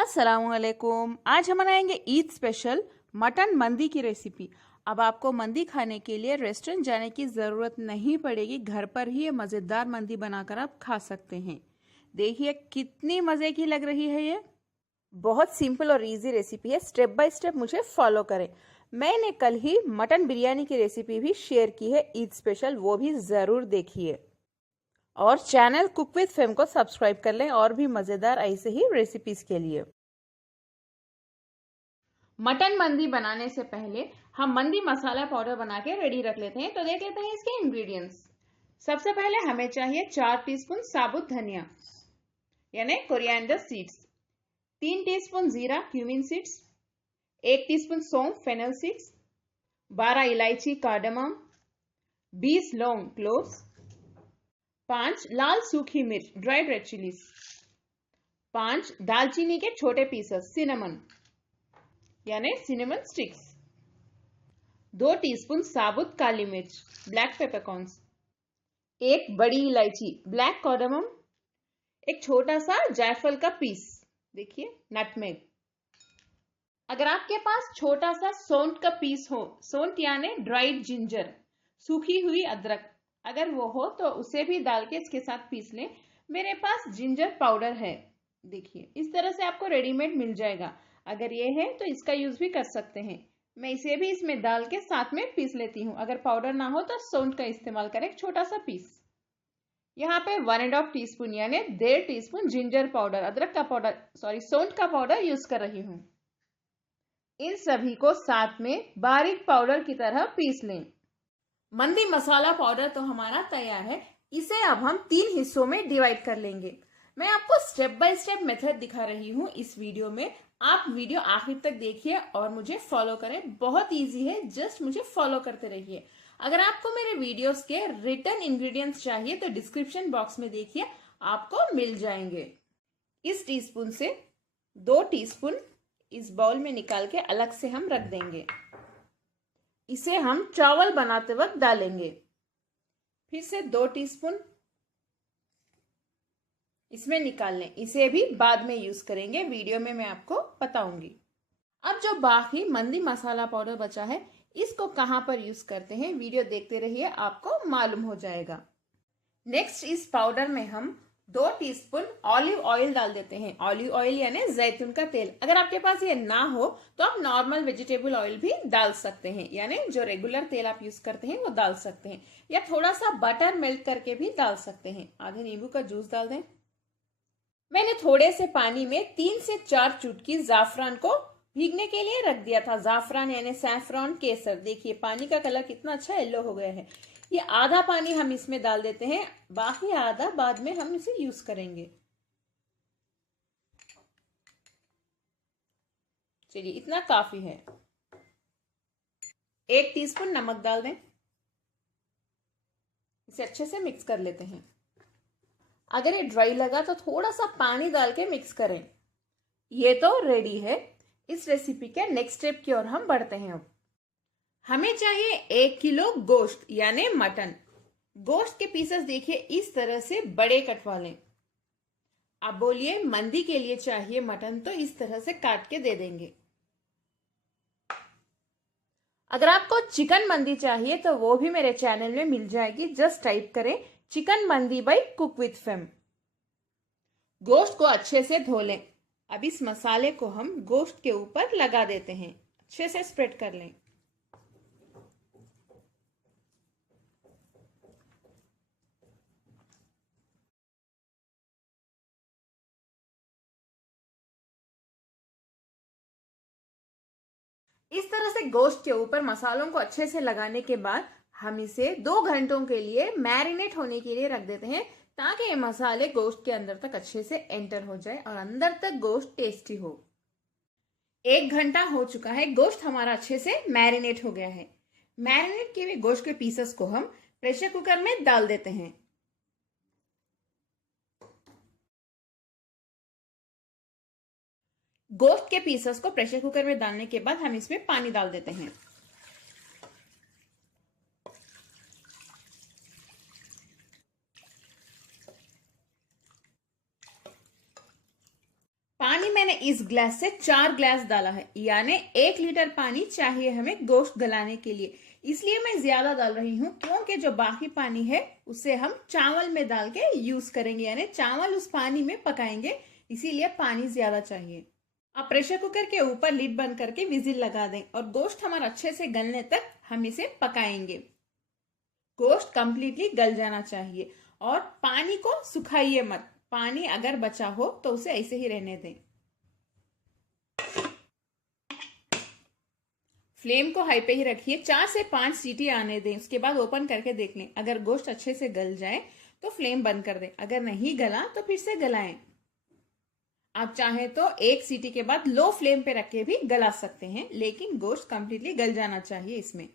अस्सलामुअलैकुम। आज हम बनाएंगे ईद स्पेशल मटन मंदी की रेसिपी। अब आपको मंदी खाने के लिए रेस्टोरेंट जाने की ज़रूरत नहीं पड़ेगी, घर पर ही ये मज़ेदार मंदी बनाकर आप खा सकते हैं। देखिए कितनी मज़े की लग रही है ये। बहुत सिंपल और इजी रेसिपी है, स्टेप बाय स्टेप मुझे फॉलो करें। मैंने कल ही मटन बिरयानी की रेसिपी भी शेयर की है ईद स्पेशल, वो भी ज़रूर देखिए। और चैनल कुक विद फेम को सब्सक्राइब कर लें और भी मज़ेदार ऐसे ही रेसिपीज के लिए। मटन मंदी बनाने से पहले हम मंदी मसाला पाउडर बना के रेडी रख लेते हैं। तो देख लेते हैं इसके इंग्रेडिएंट्स। सबसे पहले हमें चाहिए 4 टीस्पून साबुत धनिया यानी कोरिएंडर सीड्स, 3 टीस्पून जीरा क्यूमिन सीड्स, 1 टीस्पून सौंफ फेनल सीड्स, 12 इलायची कार्डमम, 20 लौंग क्लोव्स, 5 लाल सूखी मिर्च ड्राइड रेड चिलीज, 5 दालचीनी के छोटे पीसेस सिनेमन यानी सिनेमन स्टिक्स, 2 टीस्पून साबुत काली मिर्च ब्लैक पेपरकॉर्न्स, 1 बड़ी इलायची ब्लैक कार्डमम, एक छोटा सा जायफल का पीस, देखिए नटमेग। अगर आपके पास छोटा सा सौंठ का पीस हो, सौंठ यानी ड्राइड जिंजर सूखी हुई अदरक, अगर वो हो तो उसे भी डाल के इसके साथ पीस लें। मेरे पास जिंजर पाउडर है, देखिए इस तरह से आपको रेडीमेड मिल जाएगा। अगर ये है तो इसका यूज भी कर सकते हैं। मैं इसे भी इसमें डाल के साथ में पीस लेती हूँ। अगर पाउडर ना हो तो सौंठ का इस्तेमाल करें, एक छोटा सा पीस। यहाँ पे 1.5 टीस्पून यानी 1.5 टीस्पून जिंजर पाउडर, अदरक का पाउडर, सौंठ का पाउडर यूज कर रही हूँ। इन सभी को साथ में बारीक पाउडर की तरह पीस लें। मंदी मसाला पाउडर तो हमारा तैयार है। इसे अब हम 3 हिस्सों में डिवाइड कर लेंगे। मैं आपको स्टेप बाय स्टेप मेथड दिखा रही हूँ इस वीडियो में। आप वीडियो आखिर तक देखिए और मुझे फॉलो करें। बहुत इजी है, जस्ट मुझे फॉलो करते रहिए। अगर आपको मेरे वीडियोस के रिटन इंग्रेडिएंट्स चाहिए तो डिस्क्रिप्शन बॉक्स में देखिए, आपको मिल जाएंगे। इस टीस्पून से 2 टीस्पून इस बाउल में निकाल के अलग से हम रख देंगे। इसे हम चावल बनाते वक्त डालेंगे। फिर से 2 टीस्पून इसमें निकाल लें, इसे भी बाद में यूज करेंगे, वीडियो में मैं आपको बताऊंगी। अब जो बाकी मंदी मसाला पाउडर बचा है, इसको कहां पर यूज करते हैं वीडियो देखते रहिए, आपको मालूम हो जाएगा। नेक्स्ट इस पाउडर में हम 2 टीस्पून ऑलिव ऑयल डाल देते हैं। ऑलिव ऑयल यानी जैतून का तेल। अगर आपके पास ये ना हो तो आप नॉर्मल वेजिटेबल ऑयल भी डाल सकते हैं, यानी जो रेगुलर तेल आप यूज करते हैं वो डाल सकते हैं, या थोड़ा सा बटर मेल्ट करके भी डाल सकते हैं। आधे नींबू का जूस डाल दें। मैंने थोड़े से पानी में 3 से 4 चुटकी जाफरान को भीगने के लिए रख दिया था। जाफरान यानी सैफरॉन केसर। देखिए पानी का कलर कितना अच्छा येलो हो गया है। ये आधा पानी हम इसमें डाल देते हैं, बाकी आधा बाद में हम इसे यूज करेंगे। चलिए इतना काफी है। 1 टीस्पून नमक डाल दें। इसे अच्छे से मिक्स कर लेते हैं। अगर ये ड्राई लगा तो थोड़ा सा पानी डाल के मिक्स करें। ये तो रेडी है। इस रेसिपी के नेक्स्ट स्टेप की ओर हम बढ़ते हैं। अब हमें चाहिए 1 किलो गोश्त यानी मटन। गोश्त के पीसेस देखिए इस तरह से बड़े कटवा लें। आप बोलिए मंदी के लिए चाहिए मटन, तो इस तरह से काट के दे देंगे। अगर आपको चिकन मंदी चाहिए तो वो भी मेरे चैनल में मिल जाएगी, जस्ट टाइप करें चिकन मंदी बाय कुक विद फेम। गोश्त को अच्छे से धो लें। अब इस मसाले को हम गोश्त के ऊपर लगा देते हैं, अच्छे से स्प्रेड कर लें। इस तरह से गोश्त के ऊपर मसालों को अच्छे से लगाने के बाद हम इसे 2 घंटों के लिए मैरिनेट होने के लिए रख देते हैं, ताकि ये मसाले गोश्त के अंदर तक अच्छे से एंटर हो जाए और अंदर तक गोश्त टेस्टी हो। 1 घंटा हो चुका है, गोश्त हमारा अच्छे से मैरिनेट हो गया है। मैरिनेट किए हुए गोश्त के पीसेस को हम प्रेशर कुकर में डाल देते हैं। गोश्त के पीसेस को प्रेशर कुकर में डालने के बाद हम इसमें पानी डाल देते हैं। पानी मैंने इस ग्लास से 4 ग्लास डाला है, यानी 1 लीटर पानी चाहिए हमें गोश्त गलाने के लिए। इसलिए मैं ज्यादा डाल रही हूँ, क्योंकि जो बाकी पानी है उसे हम चावल में डाल के यूज करेंगे, यानी चावल उस पानी में पकाएंगे, इसीलिए पानी ज्यादा चाहिए। आप प्रेशर कुकर के ऊपर लिड बंद करके विजिल लगा दें और गोश्त हमारा अच्छे से गलने तक हम इसे पकाएंगे। गोश्त कंप्लीटली गल जाना चाहिए और पानी को सुखाइए मत। पानी अगर बचा हो तो उसे ऐसे ही रहने दें। फ्लेम को हाई पे ही रखिए, 4 से 5 सीटी आने दें। उसके बाद ओपन करके देख लें। अगर गोश्त अच्छे से गल जाए तो फ्लेम बंद कर दें, अगर नहीं गला तो फिर से गलाएं। आप चाहें तो 1 सीटी के बाद लो फ्लेम पे रख के भी गला सकते हैं, लेकिन गोश्त कंप्लीटली गल जाना चाहिए इसमें।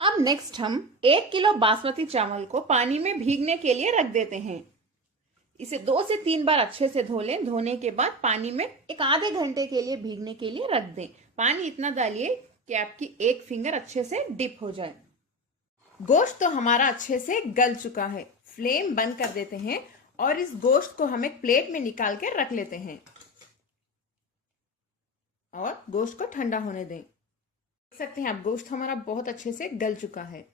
अब नेक्स्ट हम 1 किलो बासमती चावल को पानी में भीगने के लिए रख देते हैं। इसे 2 से 3 बार अच्छे से धो लें। धोने के बाद पानी में एक आधे घंटे के लिए भीगने के लिए रख दें। पानी इतना डालिए कि आपकी एक फिंगर अच्छे से डिप हो जाए। गोश्त तो हमारा अच्छे से गल चुका है। फ्लेम बंद कर देते हैं और इस गोश्त को हम एक प्लेट में निकाल के रख लेते हैं और गोश्त को ठंडा होने दें। देख सकते हैं आप, गोश्त हमारा बहुत अच्छे से गल चुका है।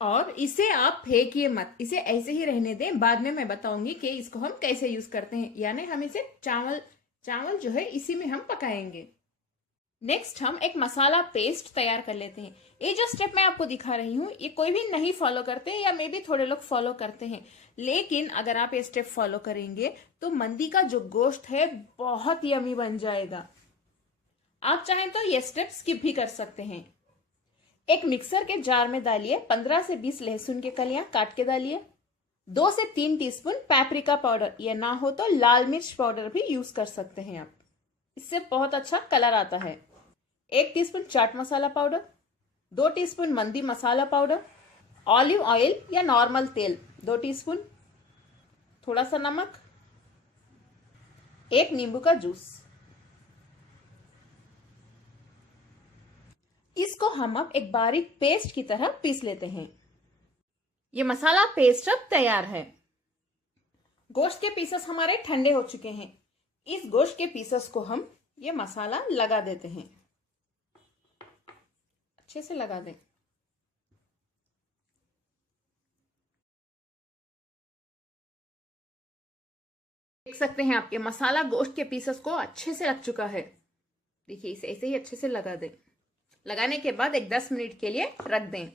और इसे आप फेंकिए मत, इसे ऐसे ही रहने दें। बाद में मैं बताऊंगी कि इसको हम कैसे यूज करते हैं, यानी हम इसे चावल जो है इसी में हम पकाएंगे। नेक्स्ट हम एक मसाला पेस्ट तैयार कर लेते हैं। ये जो स्टेप मैं आपको दिखा रही हूँ, ये कोई भी नहीं फॉलो करते हैं, या मे भी थोड़े लोग फॉलो करते हैं, लेकिन अगर आप ये स्टेप फॉलो करेंगे तो मंदी का जो गोश्त है बहुत यमी बन जाएगा। आप चाहें तो ये स्टेप स्किप भी कर सकते हैं। एक मिक्सर के जार में डालिए 15 से 20 लहसुन के कलियां काट के डालिए। 2 से 3 टीस्पून पैप्रिका पाउडर, या ना हो तो लाल मिर्च पाउडर भी यूज कर सकते हैं आप, इससे बहुत अच्छा कलर आता है। 1 teaspoon chaat masala powder, 2 teaspoon मंदी मसाला पाउडर, ऑलिव ऑयल या नॉर्मल तेल 2 टीस्पून, थोड़ा सा नमक, 1 नींबू का जूस। इसको हम अब एक बारीक पेस्ट की तरह पीस लेते हैं। ये मसाला पेस्ट अब तैयार है। गोश्त के पीसेस हमारे ठंडे हो चुके हैं। इस गोश्त के पीसेस को हम ये मसाला लगा देते हैं, अच्छे से लगा दें। देख सकते हैं आपके मसाला गोश्त के पीसेस को अच्छे से लग चुका है। देखिए, इसे ऐसे ही अच्छे से लगा दें। लगाने के बाद एक 10 मिनट के लिए रख दें।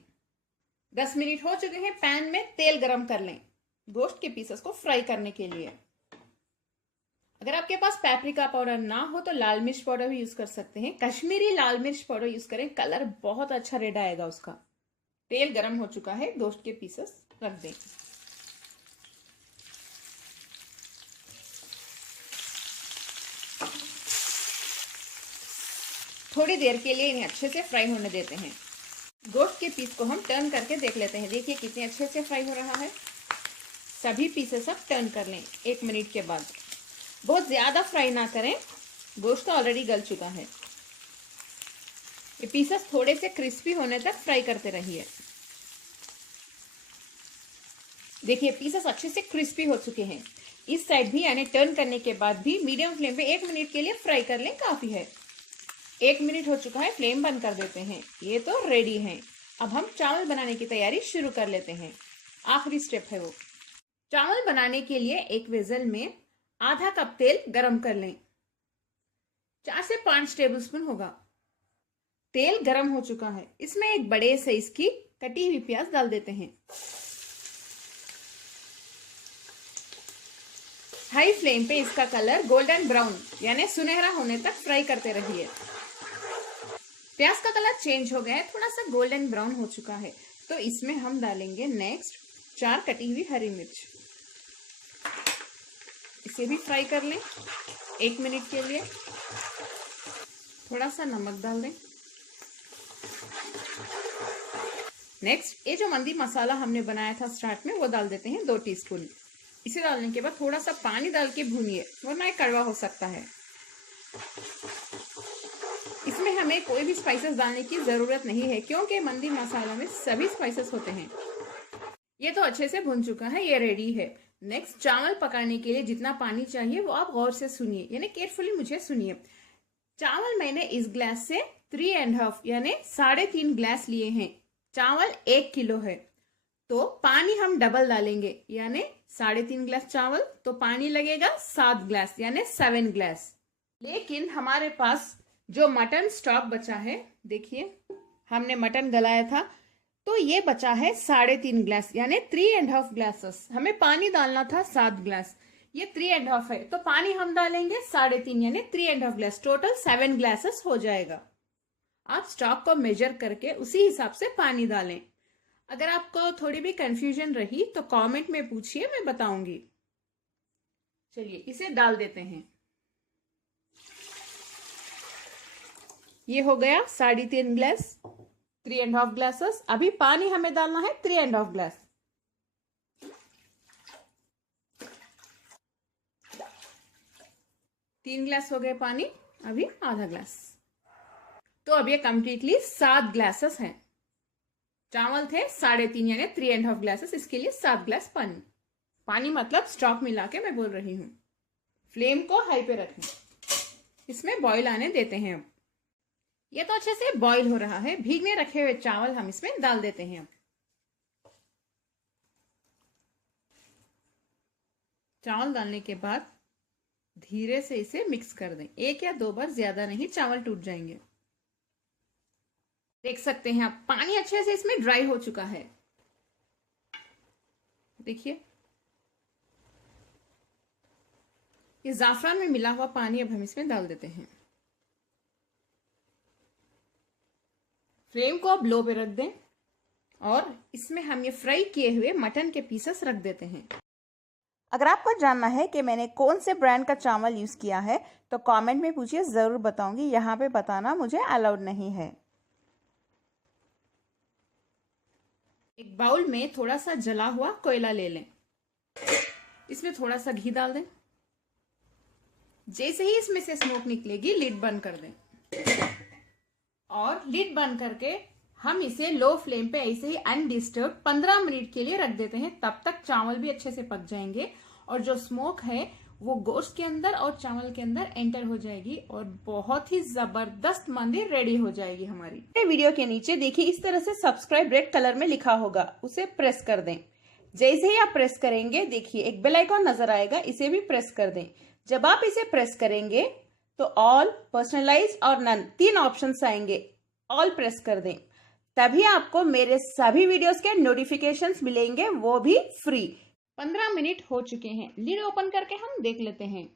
10 मिनट हो चुके हैं। पैन में तेल गरम कर लें गोश्त के पीसेस को फ्राई करने के लिए। अगर आपके पास पैप्रिका पाउडर ना हो तो लाल मिर्च पाउडर भी यूज कर सकते हैं। कश्मीरी लाल मिर्च पाउडर यूज करें, कलर बहुत अच्छा रेड आएगा उसका। तेल गरम हो चुका है, गोश्त के पीसेस रख दें। थोड़ी देर के लिए इन्हें अच्छे से फ्राई होने देते हैं। गोश्त के पीस को हम टर्न करके देख लेते हैं। देखिए कितने अच्छे से फ्राई हो रहा है। सभी पीसेस अब टर्न कर लें 1 मिनट के बाद। बहुत ज्यादा फ्राई ना करें, गोश्त तो ऑलरेडी गल चुका है। ये पीसेस थोड़े से क्रिस्पी होने तक फ्राई करते रहिए। देखिए पीसेस अच्छे से क्रिस्पी हो चुके हैं। इस साइड भी, यानी टर्न करने के बाद भी मीडियम फ्लेम पे 1 मिनट के लिए फ्राई कर लें, काफी है। 1 मिनट हो चुका है, फ्लेम बंद कर देते हैं। ये तो रेडी है। अब हम चावल बनाने की तैयारी शुरू कर लेते हैं। आखिरी स्टेप है वो। चावल बनाने के लिए एक वेसल में आधा कप तेल गरम कर लें। 4 से 5 टेबलस्पून होगा। तेल गरम हो चुका है, इसमें एक बड़े साइज की कटी हुई प्याज डाल देते हैं। हाई फ्लेम पे इसका कलर गोल्डन ब्राउन यानी सुनहरा होने तक फ्राई करते रहिए। प्याज का कलर चेंज हो गया है, थोड़ा सा गोल्डन ब्राउन हो चुका है, तो इसमें हम डालेंगे नेक्स्ट 4 कटी हुई हरी मिर्च। इसे भी फ्राई कर लें 1 मिनट के लिए। थोड़ा सा नमक डाल दें। नेक्स्ट ये जो मंदी मसाला हमने बनाया था स्टार्ट में, वो डाल देते हैं 2 टीस्पून। इसे डालने के बाद थोड़ा सा पानी डाल के भूनिए, वरना ये कड़वा हो सकता है। इसमें हमें कोई भी स्पाइसेस डालने की जरूरत नहीं है, क्योंकि मंदी मसाला में सभी स्पाइसेस होते हैं। ये तो अच्छे से भुन चुका है, ये रेडी है। नेक्स्ट, चावल पकाने के लिए जितना पानी चाहिए वो आप गौर से सुनिए, यानी केयरफुली मुझे सुनिए। चावल मैंने इस ग्लास से 3.5 यानी 3.5 ग्लास लिए हैं। चावल 1 किलो है, तो पानी हम डबल डालेंगे, यानी 3.5 ग्लास चावल तो पानी लगेगा 7 ग्लास यानी 7 ग्लास। लेकिन हमारे पास जो मटन स्टॉक बचा है, देखिए हमने मटन गलाया था, तो ये बचा है 3.5 ग्लास यानी 3.5 ग्लासेस। हमें पानी डालना था 7 ग्लास, ये 3.5 है, तो पानी हम डालेंगे 3.5 यानी 3.5 ग्लास, टोटल 7 ग्लासेस हो जाएगा। आप स्टॉक को मेजर करके उसी हिसाब से पानी डालें। अगर आपको थोड़ी भी कंफ्यूजन रही तो कमेंट में पूछिए, मैं बताऊंगी। चलिए इसे डाल देते हैं। ये हो गया 3.5 ग्लास, 3.5 ग्लासेस। अभी पानी हमें डालना है 3.5 ग्लास। तीन ग्लास हो गए पानी, अभी आधा ग्लास, तो अब ये कंप्लीटली 7 ग्लासेस हैं। चावल थे 3.5 यानी 3.5 ग्लासेस, इसके लिए 7 ग्लास पानी। पानी मतलब स्टॉक मिला के मैं बोल रही हूँ। फ्लेम को हाई पे रखें, इसमें बॉईल आने देते हैं। अब ये तो अच्छे से बॉईल हो रहा है। भीगने रखे हुए चावल हम इसमें डाल देते हैं। अब चावल डालने के बाद धीरे से इसे मिक्स कर दें, 1 या 2 बार, ज्यादा नहीं, चावल टूट जाएंगे। देख सकते हैं आप, पानी अच्छे से इसमें ड्राई हो चुका है। देखिए ये जाफरान में मिला हुआ पानी अब हम इसमें डाल देते हैं। फ्लेम को अब लो पे रख दें और इसमें हम ये फ्राई किए हुए मटन के पीसेस रख देते हैं। अगर आपको जानना है कि मैंने कौन से ब्रांड का चावल यूज किया है तो कमेंट में पूछिए, जरूर बताऊंगी। यहाँ पे बताना मुझे अलाउड नहीं है। एक बाउल में थोड़ा सा जला हुआ कोयला ले लें, इसमें थोड़ा सा घी डाल दें। जैसे ही इसमें से स्मोक निकलेगी लिड बंद कर दें, और लिड बंद करके हम इसे लो फ्लेम पे ऐसे ही अनडिस्टर्ब 15 मिनट के लिए रख देते हैं। तब तक चावल भी अच्छे से पक जाएंगे और जो स्मोक है वो गोश्त के अंदर और चावल के अंदर एंटर हो जाएगी और बहुत ही जबरदस्त मंदी रेडी हो जाएगी हमारी। वीडियो के नीचे देखिए इस तरह से सब्सक्राइब रेड कलर में लिखा होगा, उसे प्रेस कर दें। जैसे ही आप प्रेस करेंगे देखिए एक बेल आइकॉन नजर आएगा, इसे भी प्रेस कर दें। जब आप इसे प्रेस करेंगे तो ऑल, पर्सनलाइज और नन 3 ऑप्शंस आएंगे, ऑल प्रेस कर दें। तभी आपको मेरे सभी वीडियोस के नोटिफिकेशंस मिलेंगे, वो भी फ्री। 15 मिनट हो चुके हैं, लिड ओपन करके हम देख लेते हैं।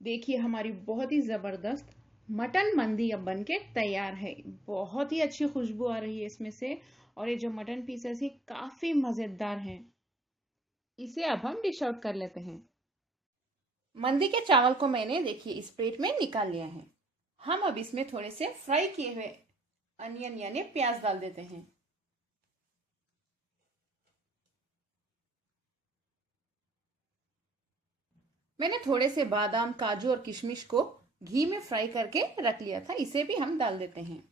देखिए हमारी बहुत ही जबरदस्त मटन मंदी अब बनके तैयार है। बहुत ही अच्छी खुशबू आ रही है इसमें से, और ये जो मटन पीसेस है काफी मजेदार हैं। इसे अब हम डिश आउट कर लेते हैं। मंदी के चावल को मैंने देखिए इस प्लेट में निकाल लिया है। हम अब इसमें थोड़े से फ्राई किए हुए अनियन यानी प्याज डाल देते हैं। मैंने थोड़े से बादाम, काजू और किशमिश को घी में फ्राई करके रख लिया था, इसे भी हम डाल देते हैं।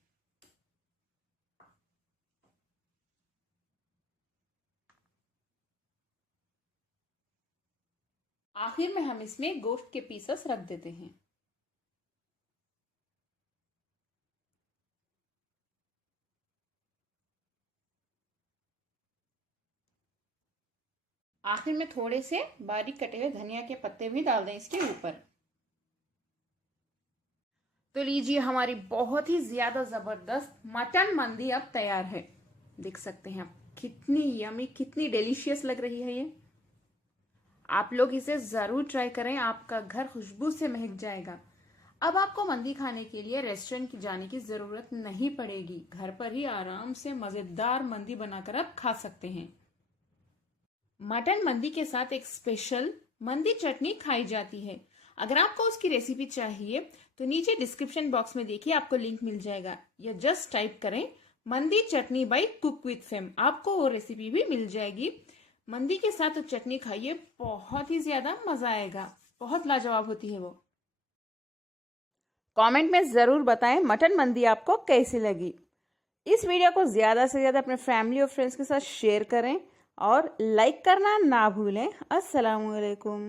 आखिर में हम इसमें गोश्त के पीसेस रख देते हैं। आखिर में थोड़े से बारीक कटे हुए धनिया के पत्ते भी डाल दें इसके ऊपर। तो लीजिए हमारी बहुत ही ज्यादा जबरदस्त मटन मंदी अब तैयार है। देख सकते हैं आप कितनी यमी, कितनी डिलीशियस लग रही है ये। आप लोग इसे जरूर ट्राई करें, आपका घर खुशबू से महक जाएगा। अब आपको मंदी खाने के लिए रेस्टोरेंट जाने की जरूरत नहीं पड़ेगी, घर पर ही आराम से मजेदार मंदी बनाकर आप खा सकते हैं। मटन मंदी के साथ एक स्पेशल मंदी चटनी खाई जाती है। अगर आपको उसकी रेसिपी चाहिए तो नीचे डिस्क्रिप्शन बॉक्स में देखिए आपको लिंक मिल जाएगा, या जस्ट टाइप करें मंदी चटनी बाय कुक विद फेम, आपको वो रेसिपी भी मिल जाएगी। मंदी के साथ चटनी खाइए, बहुत ही ज्यादा मजा आएगा, बहुत लाजवाब होती है वो। कमेंट में जरूर बताएं मटन मंदी आपको कैसी लगी। इस वीडियो को ज़्यादा से ज़्यादा अपने फैमिली और फ्रेंड्स के साथ शेयर करें और लाइक करना ना भूलें। अस्सलामुअलैकुम।